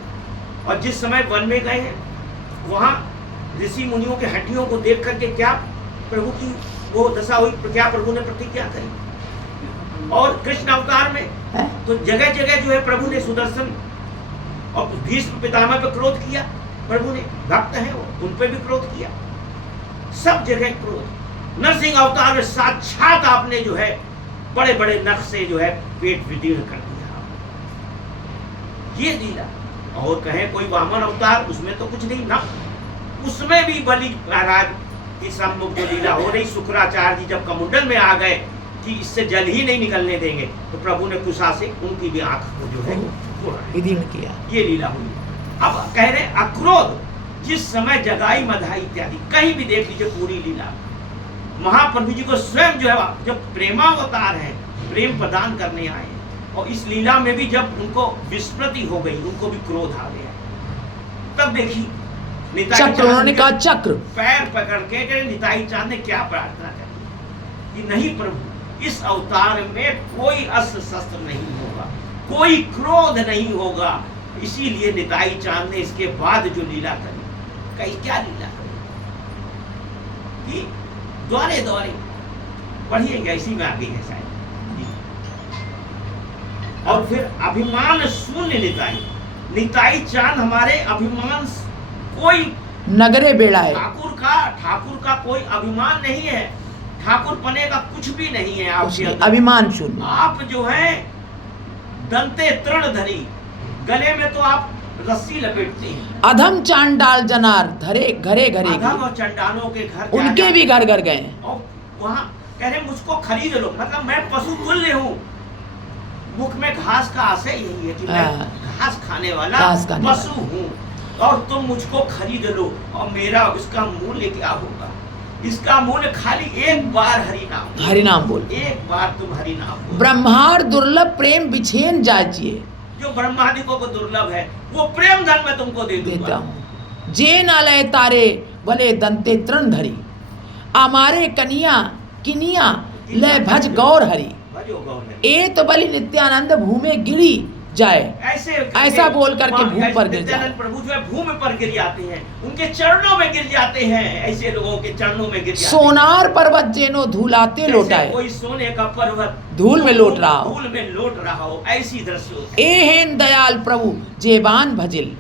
और जिस समय वन में गए हैं वहाँ ऋषि मुनियों के हड्डियों को देख करके क्या प्रभु की वो दशा हुई, क्या प्रभु ने प्रतिज्ञा करी। और कृष्ण अवतार में है? तो जगह जगह जो है प्रभु ने सुदर्शन और भीष्म पितामह पे क्रोध किया, प्रभु ने, भक्त हैं वो, उन पे भी क्रोध किया, सब जगह क्रोध। नरसिंह अवतार में साक्षात आपने जो है बड़े बड़े नख से जो है पेट विदीर्ण कर दिया, ये लीला। और कहें कोई वामन अवतार, उसमें तो कुछ नहीं ना, उसमें भी बलि महाराज की सम्मुख जो लीला हो रही, शुक्राचार्य जी जब कमुंडल में आ गए कि इससे जल ही नहीं निकलने देंगे, तो प्रभु ने कुशा से उनकी भी आंख को जो है विदीर्ण किया। ये लीला हुई। अब कह रहे अक्रोध, जिस समय जगाई मधाई इत्यादि कहीं भी देख लीजिए पूरी लीला, महाप्रभु जी को स्वयं जो है जब प्रेमावतार है, प्रेम प्रदान करने आए, और इस लीला में भी जब उनको विस्मृति हो गई, उनको भी क्रोध आ गया, तब देखिए निताई चक्र, उन्होंने कहा चक्र, पैर पकड़ के निताई चांद ने क्या प्रार्थना करी कि नहीं प्रभु, इस अवतार में कोई अस्त्र शस्त्र नहीं होगा, कोई क्रोध नहीं होगा। इसीलिए निताई चांद ने इसके बाद जो लीला करी, कई क्या लीला करी कि द्वारे द्वारे पढ़िएगा, इसी में आगे है शायद। और फिर अभिमान शून्य निताई, निताई चांद हमारे अभिमान कोई नगरे बेड़ा है, ठाकुर का कोई अभिमान नहीं है, ठाकुर पने का कुछ भी नहीं है आपके अंदर, अभिमान शून्य। आप जो है दंते तृण धरी, गले में तो आप रस्सी लपेटते हैं। अधम चांडाल जनार धरे घरे घरे, अधम और चंडालों के घर उनके भी घर घर गए, और वहाँ कह रहे मुझको खरीद लो, मतलब मैं पशु तुल्य हूँ, मुख में घास का आशय यही है कि मैं घास खाने वाला पशु हूँ, और तुम मुझको खरीद लो, और मेरा इसका मूल्य क्या होगा? इसका मूल्य खाली एक बार हरिनाम बोल, एक बार तुम हरिनाम बोल। ब्रह्मार दुर्लभ प्रेम बिछेन जाचिए, जो ब्रह्मादिकों को दुर्लभ है वो प्रेम धन में तुमको दे देता हूँ। जे नालय तारे भले दंते तृण धरी, हमारे कनिया किनिया ले भज गौर हरि, ए तो बलि नित्यानंद भूमि गिरी जाए, ऐसा बोल करके भूमि पर गिर जाए। प्रभु जो है भूमि पर गिर जाते हैं, उनके चरणों में गिर जाते हैं, ऐसे लोगों के चरणों में गिर जाते हैं। सोनार पर्वत जेनो धूलाते लोटाए, कोई सोने का पर्वत धूल में लोट रहा हो, धूल में लोट रहा हो, ऐसी दृश्य होता है। ए हेन दयाल प्रभु जेबान भजिल,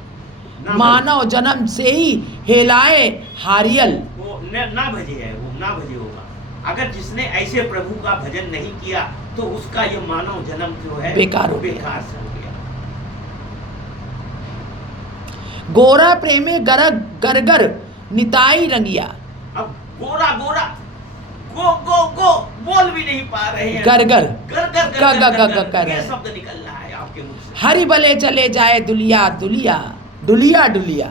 मानव जन्म से ही हेलाए हारियल। वो ना भजे है, वो ना भजे होगा। अगर जिसने ऐसे प्रभु का भजन नहीं किया तो उसका ये मानव जन्म जो है बेकार हो बेकार से हो गया। गोरा प्रेमे गरग गरगर निताई रंगिया, अब गोरा गोरा गो गो गो बोल भी नहीं पा रहे हैं, गरगर गर ये शब्द निकल रहा है आपके मुंह से। हरि बले चले जाए दुलिया दुलिया दुलिया दुलिया,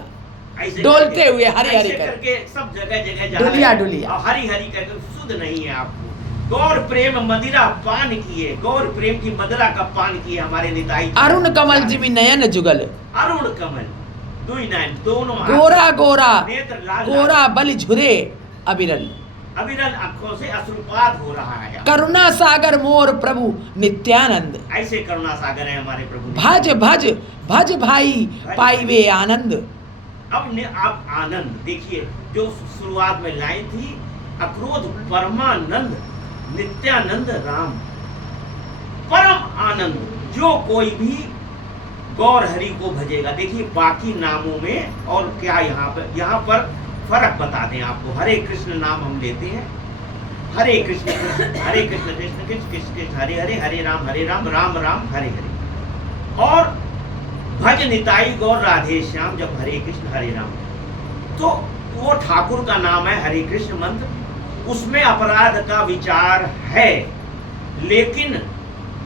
डोलते हुए हरि हरि करके सब जगह जगह डुलिया डुलिया, हरि हरि करके शुद्ध नहीं है आपको। गौर प्रेम मदिरा पान किए, गौर प्रेम की मदिरा का पान किए हमारे निताई। अरुण कमल जिमि नयन जुगल, अरुण कमल दुई नयन दोनों गोरा गोरा नेत्र लाल गोरा बलि झुरे अविरल, अविरल आंखों से अश्रुपात हो रहा है। करुणा सागर मोर प्रभु नित्यानंद, ऐसे करुणा सागर है हमारे प्रभु। भज भज भज भाई पाइवे आनंद। अब आप आनंद देखिए, जो शुरुआत में लाइन थी, अक्रोध परमानंद नित्यानंद राम, परम आनंद। जो कोई भी गौर हरि को भजेगा, देखिए बाकी नामों में और क्या यहाँ पर फर्क बता दें आपको। हरे कृष्ण नाम हम लेते हैं, हरे कृष्ण हरे कृष्ण कृष्ण कृष्ण कृष्ण कृष्ण हरे हरे, हरे राम राम राम हरे हरे। और भज निताई गौर राधे श्याम, जब हरे कृष्ण हरे राम, तो वो ठाकुर का नाम है हरे कृष्ण मंत्र, उसमें अपराध का विचार है। लेकिन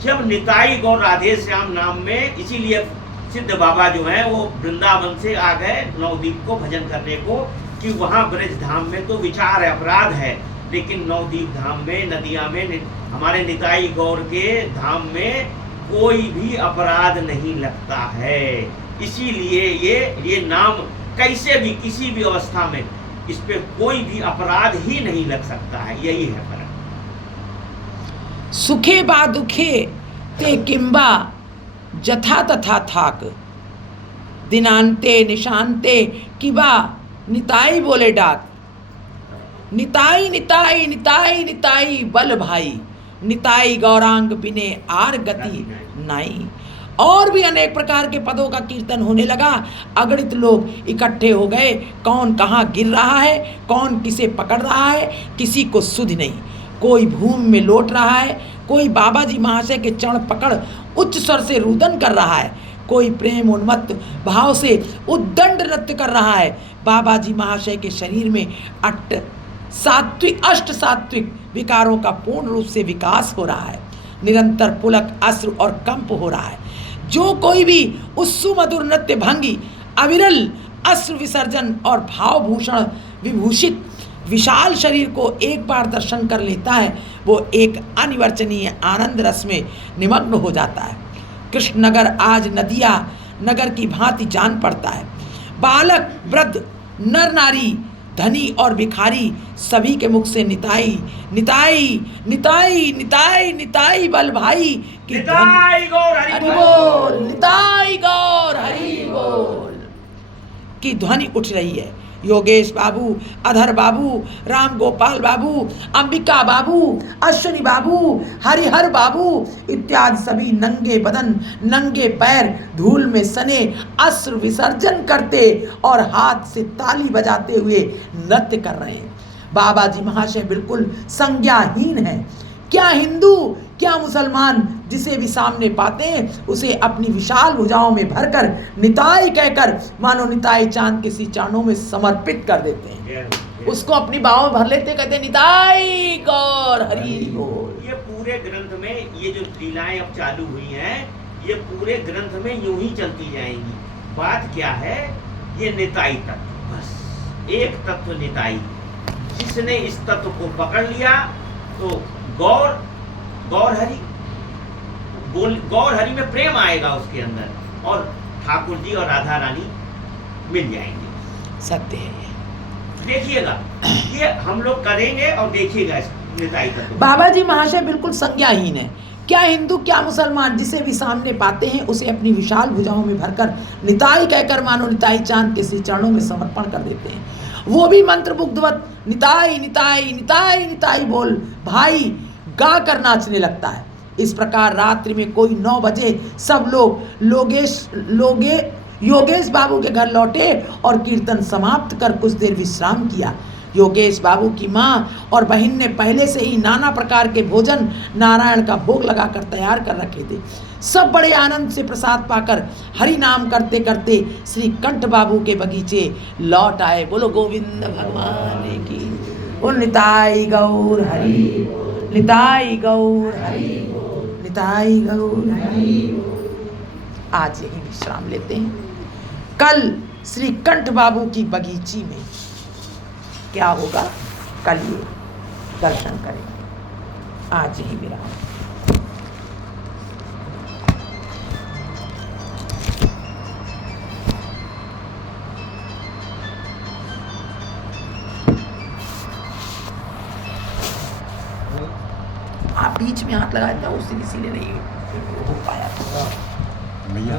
जब निताई गौर राधे श्याम नाम में, इसीलिए सिद्ध बाबा जो है वो वृंदावन से आ गए नवदीप को भजन करने को, कि वहाँ ब्रज धाम में तो विचार है, अपराध है, लेकिन नवदीप धाम में, नदिया में, हमारे निताई गौर के धाम में कोई भी अपराध नहीं लगता है। इसीलिए ये नाम कैसे भी किसी भी अवस्था में इस पे कोई भी अपराध ही नहीं लग सकता है, यही है फर्क। सुखे बा दुखे ते किंबा जथा तथा थाक, दिनांते निशांते किबा निताई बोले डाक, निताई निताई निताई निताई बल भाई, निताई गौरांग बिने आर गति नाई। और भी अनेक प्रकार के पदों का कीर्तन होने लगा। अगणित लोग इकट्ठे हो गए, कौन कहाँ गिर रहा है, कौन किसे पकड़ रहा है, किसी को सुध नहीं। कोई भूमि में लौट रहा है, कोई बाबा जी महाशय के चरण पकड़ उच्च स्वर से रुदन कर रहा है, कोई प्रेम उन्मत्त भाव से उद्दंड नृत्य कर रहा है। बाबा जी महाशय के शरीर में अष्ट सात्विक विकारों का पूर्ण रूप से विकास हो रहा है। निरंतर पुलक अश्रु और कंप हो रहा है। जो कोई भी उत्सु मधुर नृत्य भंगी अविरल अश्रु विसर्जन और भावभूषण विभूषित विशाल शरीर को एक बार दर्शन कर लेता है, वो एक अनिवर्चनीय आनंद रस में निमग्न हो जाता है। कृष्णनगर आज नदिया नगर की भांति जान पड़ता है। बालक वृद्ध नर नारी धनी और भिखारी सभी के मुख से निताई निताई निताई निताई निताई बल भाई की निताई गौर हरि हरि बोल, निताई गौर हरि बोल की ध्वनि उठ रही है। योगेश बाबू, अधर बाबू, राम गोपाल बाबू, अंबिका बाबू, अश्विनी बाबू, हरिहर बाबू इत्यादि सभी नंगे बदन नंगे पैर धूल में सने अश्रु विसर्जन करते और हाथ से ताली बजाते हुए नृत्य कर रहे हैं। बाबा जी महाशय बिल्कुल संज्ञाहीन हैं। क्या हिंदू क्या मुसलमान जिसे भी सामने पाते हैं उसे अपनी विशाल भुजाओं में भरकर निताई कहकर मानो निताई चांद के सी चरणों में समर्पित कर देते हैं। उसको अपनी बाहों में भर लेते, कहते हैं निताई गौर हरि बोल। ये पूरे ग्रंथ में ये जो लीलाएं अब चालू हुई हैं, ये पूरे ग्रंथ में यूं ही चलती जाएंगी। बात क्या है, ये निताई तत्व, बस एक तत्व निताई। जिसने इस तत्व को पकड़ लिया तो गौर हरि बोल, गौर हरि में प्रेम आएगा उसके अंदर और ठाकुर जी और राधा रानी मिल जाएंगे। सत्य है ये। देखिएगा, ये हम लोग करेंगे और देखिएगा इस निताई तत्व। बाबा जी महाशय बिल्कुल संज्ञाहीन है। क्या हिंदू क्या मुसलमान जिसे भी सामने पाते हैं उसे अपनी विशाल भुजाओं में भरकर निताई कहकर मानो निताई चांद के सी चरणों में समर्पण कर देते हैं। वो भी मंत्र मुग्धवत निताई निताई निताई निताई बोल भाई गा कर नाचने लगता है। इस प्रकार रात्रि में कोई 9 बजे सब लोग योगेश बाबू के घर लौटे और कीर्तन समाप्त कर कुछ देर विश्राम किया। योगेश बाबू की माँ और बहन ने पहले से ही नाना प्रकार के भोजन नारायण का भोग लगाकर तैयार कर रखे थे। सब बड़े आनंद से प्रसाद पाकर हरि नाम करते करते श्री कंठ बाबू के बगीचे लौट आए। बोलो गोविंद भगवान की। बोल निताई गौर हरि, निताई गौर हरि, निताई गौर हरि। आज यही विश्राम लेते हैं। कल श्री कंठ बाबू की बगीची में क्या होगा, कल ये दर्शन करेंगे। आज ही विराम। आप बीच में हाथ लगाया था, उससे इसीलिए नहीं हो पाया था। भैया